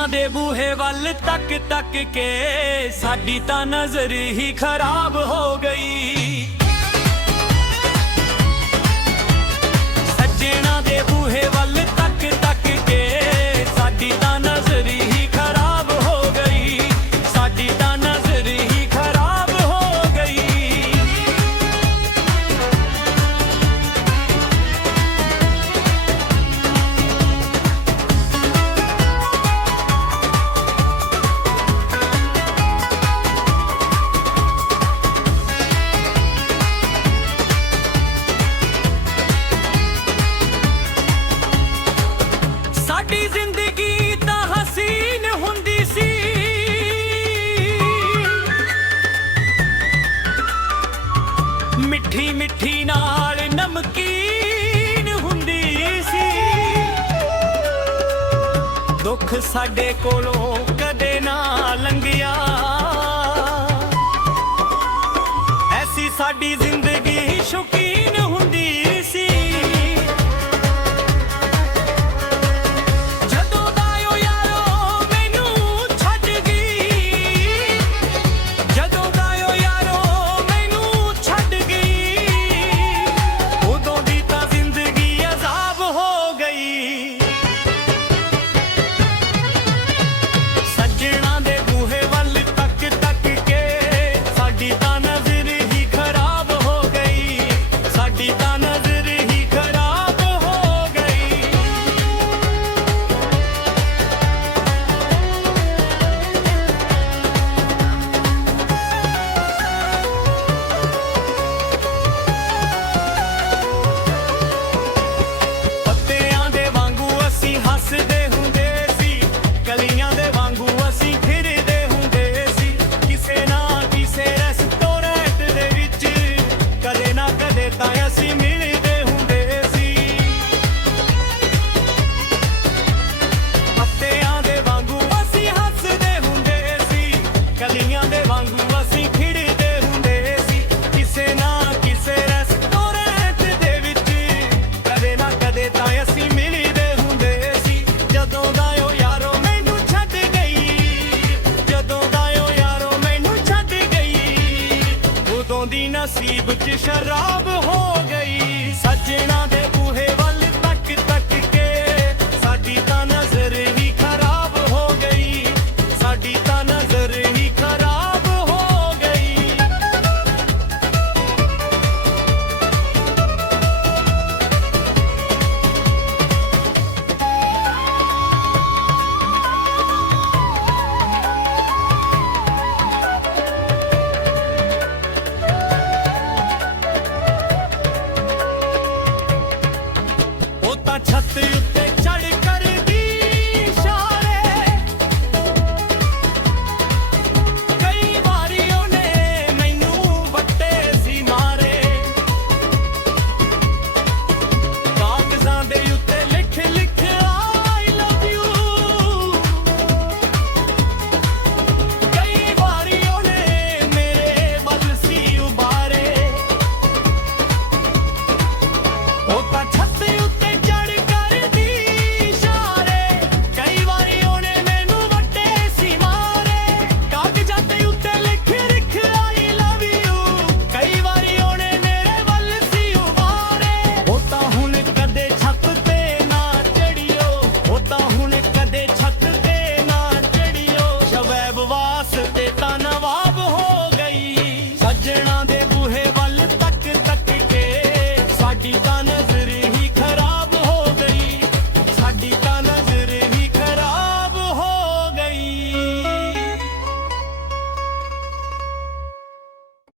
ਸੱਜਣਾ ਦੇ ਬੂਹੇ ਵੱਲ ਤੱਕ ਤੱਕ ਕੇ ਸਾਡੀ ਤਾਂ ਨਜ਼ਰ ਹੀ ਖਰਾਬ ਹੋ ਗਈ। ਸੱਜਣਾ ਦੇ ਬੂਹੇ ਵੱਲ ਤੱਕ ਤੱਕ ਕੇ ਸਾਡੀ ਤਾਂ ਨਜ਼ਰ ਹੀ ਖਰਾਬ ਹੋ ਗਈ। ਸਾਡੀ ਤਾਂ ਨਜ਼ਰ ਹੀ ਖਰਾਬ ਹੋ ਗਈ। ਸਾਡੀ ਜ਼ਿੰਦਗੀ ਤਾਂ ਹਸੀਨ ਹੁੰਦੀ ਸੀ, ਮਿੱਠੀ ਮਿੱਠੀ ਨਾਲ ਨਮਕੀਨ ਹੁੰਦੀ ਸੀ। ਦੁੱਖ ਸਾਡੇ ਕੋਲੋਂ ਕਦੇ ਨਾ ਲੰਘਿਆ, ਐਸੀ ਸਾਡੀ ਜ਼ਿੰਦਗੀ ਸ਼ੌਕੀਨ ਹੁੰਦੀ ਸੀ। ਹੱਸਦੇ ਹੁੰਦੇ ਸੀ, ਕਲੀਆਂ ਦੇ ਵਾਂਗੂ ਅਸੀਂ ਫਿਰਦੇ ਹੁੰਦੇ ਸੀ। ਕਿਸੇ ਨਾ ਕਿਸੇ ਰੈਸਟੋਰੈਂਟ ਦੇ ਵਿੱਚ ਕਦੇ ਨਾ ਕਦੇ ਤਾਂ ਅਸੀਂ ਮਿਲਦੇ ਹੁੰਦੇ ਸੀ। ਪੱਤਿਆਂ ਦੇ ਵਾਂਗੂ ਅਸੀਂ ਹੱਸਦੇ ਹੁੰਦੇ ਸੀ, ਕਲੀਆਂ ਦੇ ਵਾਂਗੂ ਅਸੀਂ ਖਿੜਦੇ ਹੁੰਦੇ ਸੀ। ਕਿਸੇ ਨਾ ਕਿਸੇ ਰੈਸਟੋਰੈਂਟ ਦੇ ਵਿੱਚ ਕਦੇ ਨਾ ਕਦੇ ਤਾਂ ਅਸੀਂ ਮਿਲਦੇ। ਜਦੋਂ ਦਾ ਓ ਯਾਰੋ ਮੈਨੂੰ ਛੱਡ ਗਈ, ਜਦੋਂ ਦਾ ਓ ਯਾਰੋ ਮੈਨੂੰ ਛੱਡ ਗਈ, ਉਦੋਂ ਦੀ ਨਸੀਬ 'ਚ ਸ਼ਰਾਬ ਹੋ ਗਈ। ਸੱਜਣਾ